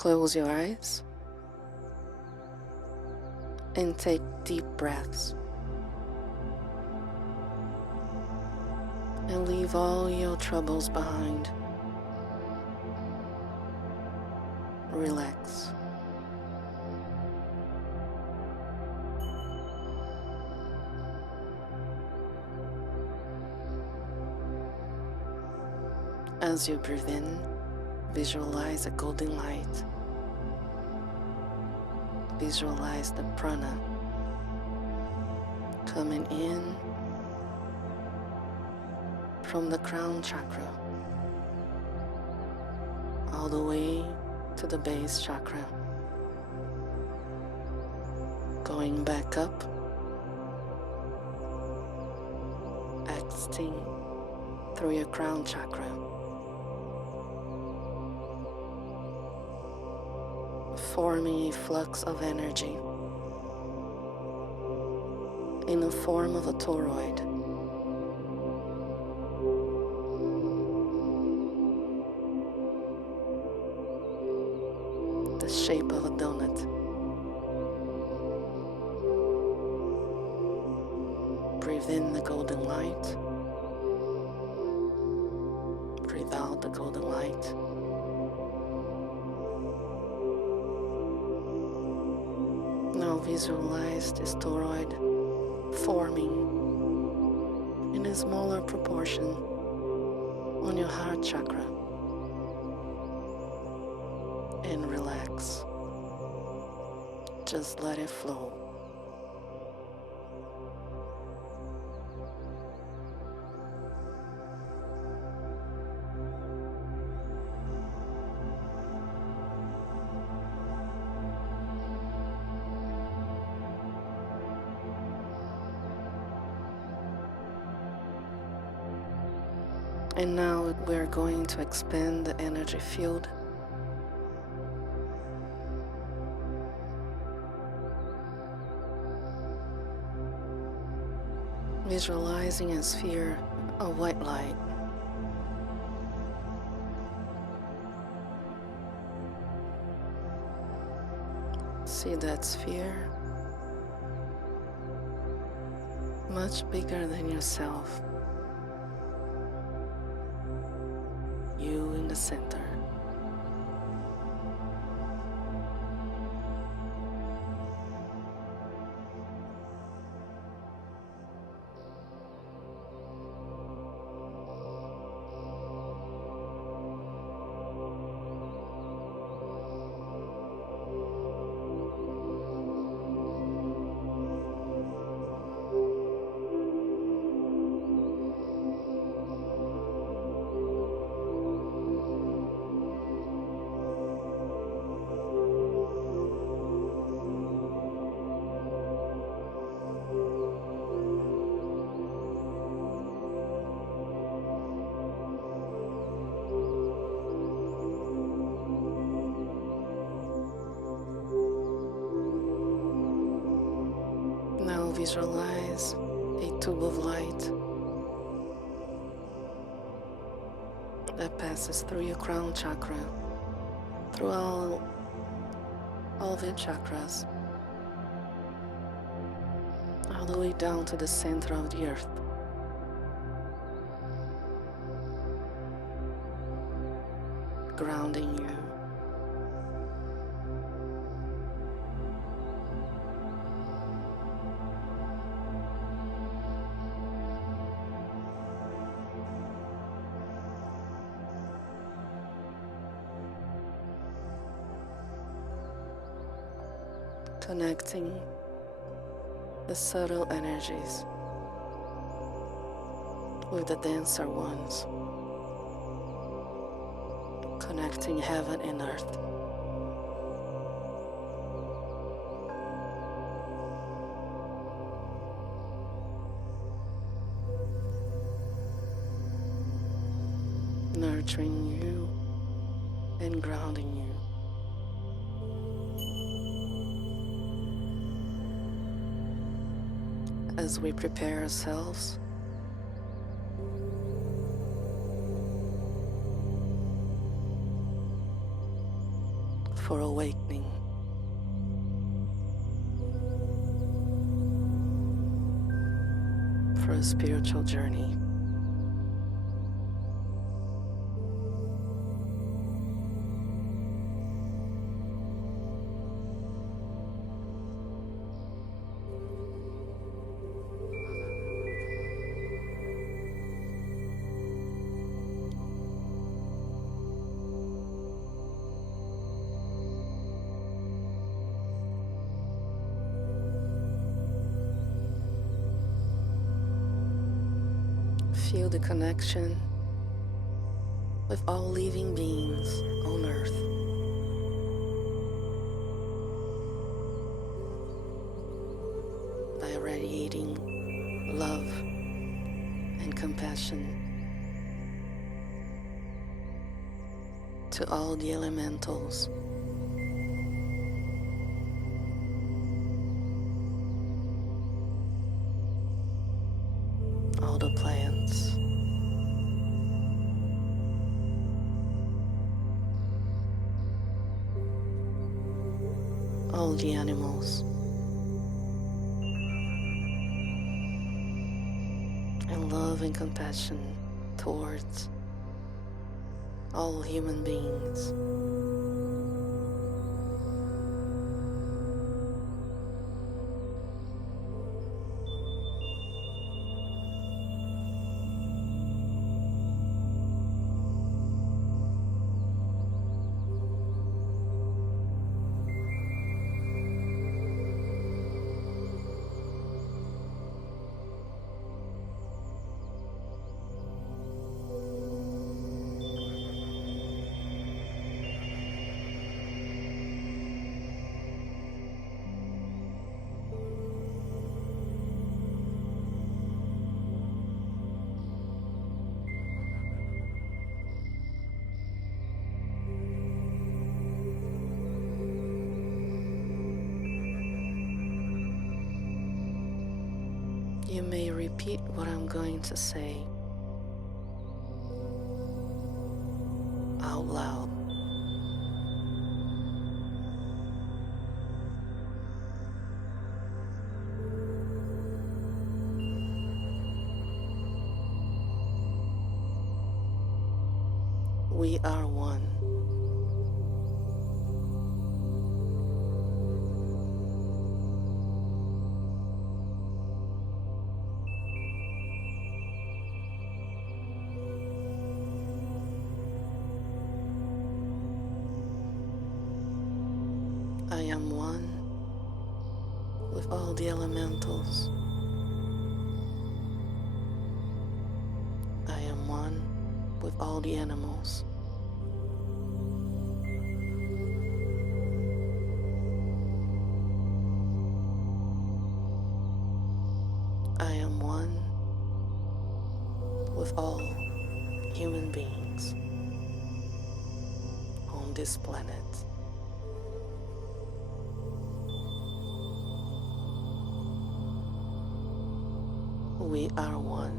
Close your eyes and take deep breaths. And leave all your troubles behind. Relax. As you breathe in, visualize a golden light. Visualize the prana coming in from the crown chakra all the way to the base chakra, going back up, exiting through your crown chakra, forming a flux of energy in the form of a toroid. The shape of a donut. Breathe in the golden light. Breathe out the golden light. Now visualize this toroid forming in a smaller proportion on your heart chakra. And relax. Just let it flow. And now we're going to expand the energy field. Visualizing a sphere of white light. See that sphere? Much bigger than yourself. You in the center. Visualize a tube of light that passes through your crown chakra, through all of your chakras, all the way down to the center of the earth. Grounding you. Connecting the subtle energies with the denser ones, connecting heaven and earth. Nurturing you and grounding you. As we prepare ourselves for awakening. For a spiritual journey. Feel the connection with all living beings on earth. By radiating love and compassion to all the elementals. All the plants. All the animals. And love and compassion towards all human beings. You may repeat what I'm going to say out loud. We are one. I am one with all the elementals. I am one with all the animals. I am one with all human beings on this planet. We are one.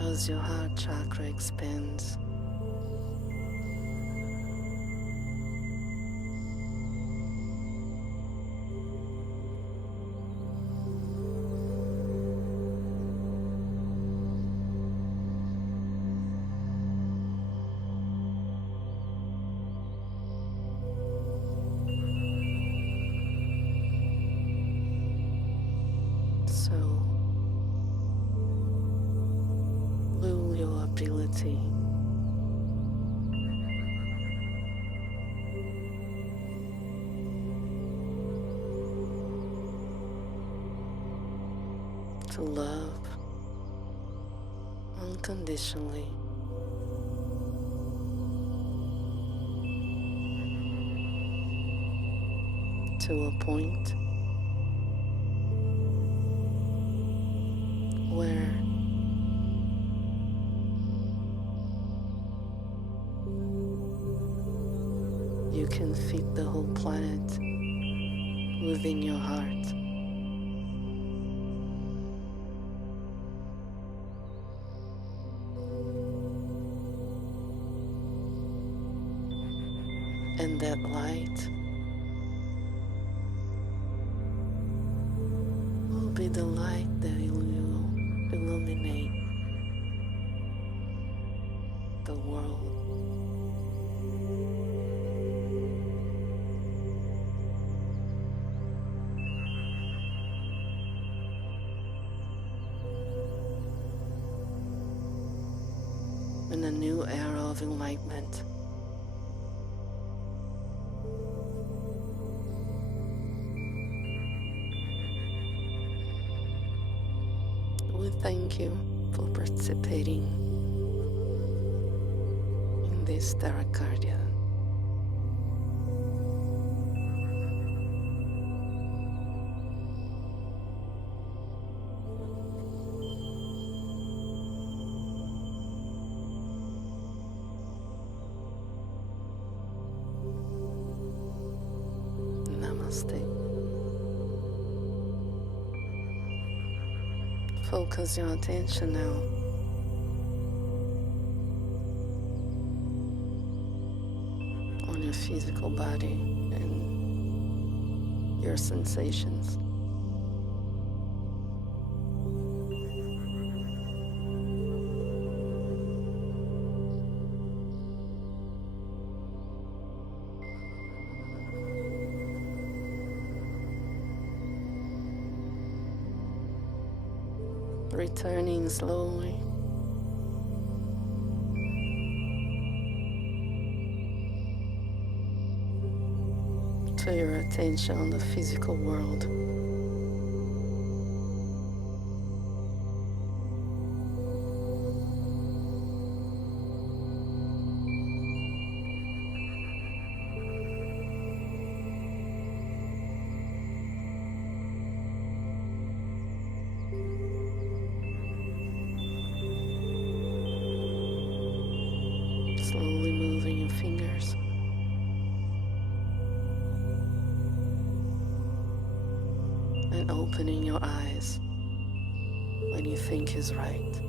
As your heart chakra expands, so will your ability to love unconditionally, to a point where you can fit the whole planet within your heart. And that light will be the light that will illuminate the world. In a new era of enlightenment. We thank you for participating in this Therakardia. Namaste. Focus your attention now on your physical body and your sensations. Returning slowly to your attention on the physical world. Slowly moving your fingers and opening your eyes when you think is right.